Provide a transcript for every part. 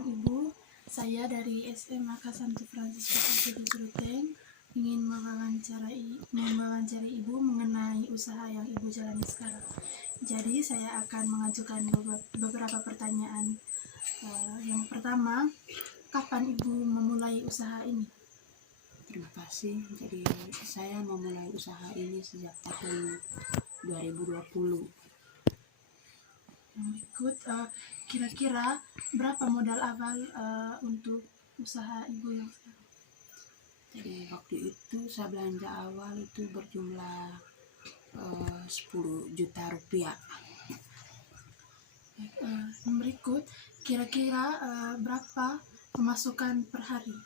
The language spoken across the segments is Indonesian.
siang Ibu, saya dari SMA Santo Fransiskus Asih Ruteng ingin mewawancari Ibu mengenai usaha yang Ibu jalani sekarang. Jadi saya akan mengajukan beberapa pertanyaan. Yang pertama, kapan Ibu memulai usaha ini? Terima kasih. Jadi saya memulai usaha ini sejak tahun 2020. Berikut, kira-kira berapa modal awal untuk usaha Ibu yang sekarang? Jadi waktu itu saya belanja awal itu berjumlah 10 juta rupiah. Berikut, kira-kira berapa pemasukan per hari?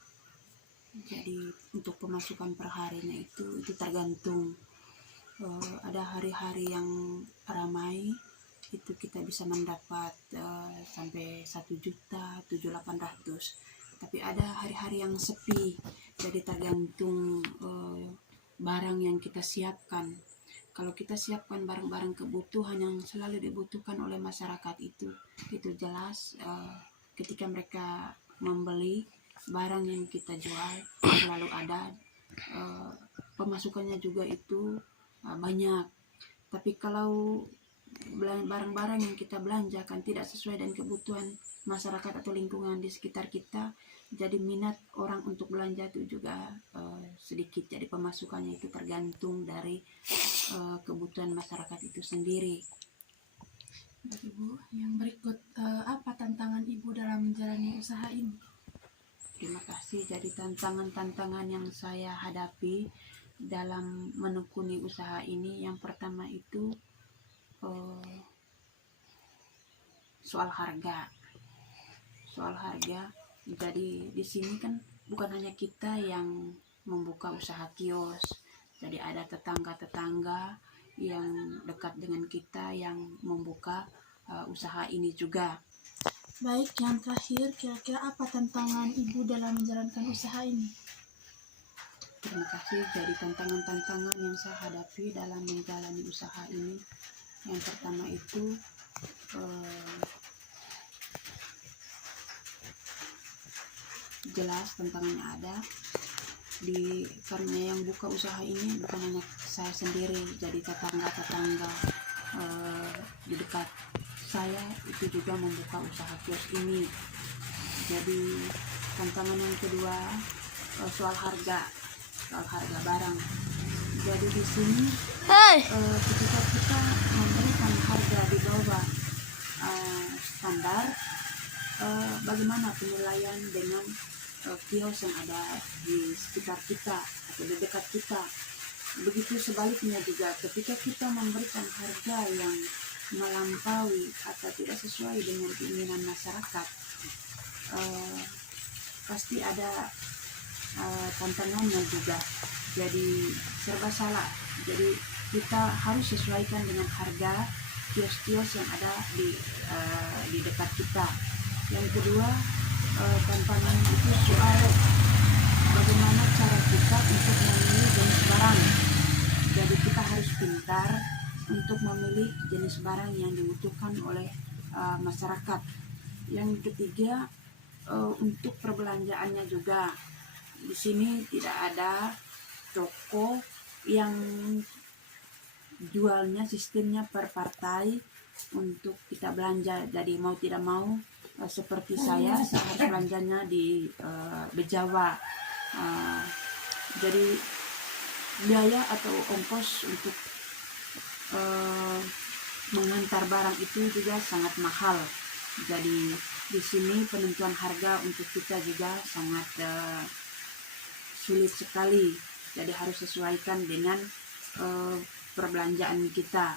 Jadi untuk pemasukan per harinya itu tergantung. Ada hari-hari yang ramai itu kita bisa mendapat sampai 1.700.800. Tapi ada hari-hari yang sepi, jadi tergantung barang yang kita siapkan. Kalau kita siapkan barang-barang kebutuhan yang selalu dibutuhkan oleh masyarakat itu jelas ketika mereka membeli barang yang kita jual selalu ada, pemasukannya juga itu banyak. Tapi kalau barang-barang yang kita belanjakan tidak sesuai dengan kebutuhan masyarakat atau lingkungan di sekitar kita, jadi minat orang untuk belanja itu juga sedikit. Jadi pemasukannya itu tergantung dari kebutuhan masyarakat itu sendiri. Baik Ibu, yang berikut, apa tantangan Ibu dalam menjalani usaha ini? Terima kasih. Jadi tantangan-tantangan yang saya hadapi dalam menekuni usaha ini, yang pertama itu soal harga. Jadi di sini kan bukan hanya kita yang membuka usaha kios. Jadi ada tetangga-tetangga yang dekat dengan kita yang membuka usaha ini juga. Baik, yang terakhir, kira-kira apa tantangan Ibu dalam menjalankan usaha ini? Terima kasih. Jadi tantangan-tantangan yang saya hadapi dalam menjalani usaha ini, yang pertama itu jelas tantangannya ada karena yang buka usaha ini bukan hanya saya sendiri, jadi tetangga-tetangga di dekat saya itu juga membuka usaha kios ini. Jadi tantangan yang kedua soal harga barang. Jadi di sini ketika kita memberikan harga di bawah standar, bagaimana penilaian dengan kios yang ada di sekitar kita atau di dekat kita. Begitu sebaliknya juga, ketika kita memberikan harga yang melampaui atau tidak sesuai dengan keinginan masyarakat, pasti ada tantangannya juga. Jadi serba salah. Jadi kita harus sesuaikan dengan harga kios-kios yang ada di dekat kita. Yang kedua, tantangan itu soal bagaimana cara kita untuk memilih jenis barang. Jadi kita harus pintar untuk memilih jenis barang yang dibutuhkan oleh masyarakat. Yang ketiga, untuk perbelanjaannya juga. Di sini tidak ada toko yang jualnya sistemnya per partai untuk kita belanja. Jadi mau tidak mau seperti saya harus belanjanya di Bejawa. Jadi biaya atau ongkos untuk mengantar barang itu juga sangat mahal. Jadi di sini penentuan harga untuk kita juga sangat sulit sekali. Jadi harus sesuaikan dengan perbelanjaan kita.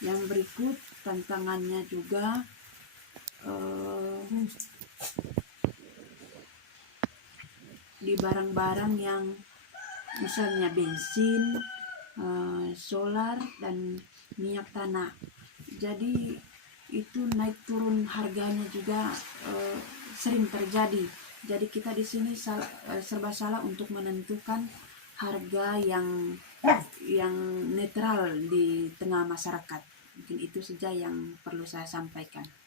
Yang berikut tantangannya juga di barang-barang yang misalnya bensin, solar dan minyak tanah. Jadi itu naik turun harganya juga sering terjadi. Jadi kita di sini serba salah untuk menentukan harga yang netral di tengah masyarakat. Mungkin itu saja yang perlu saya sampaikan.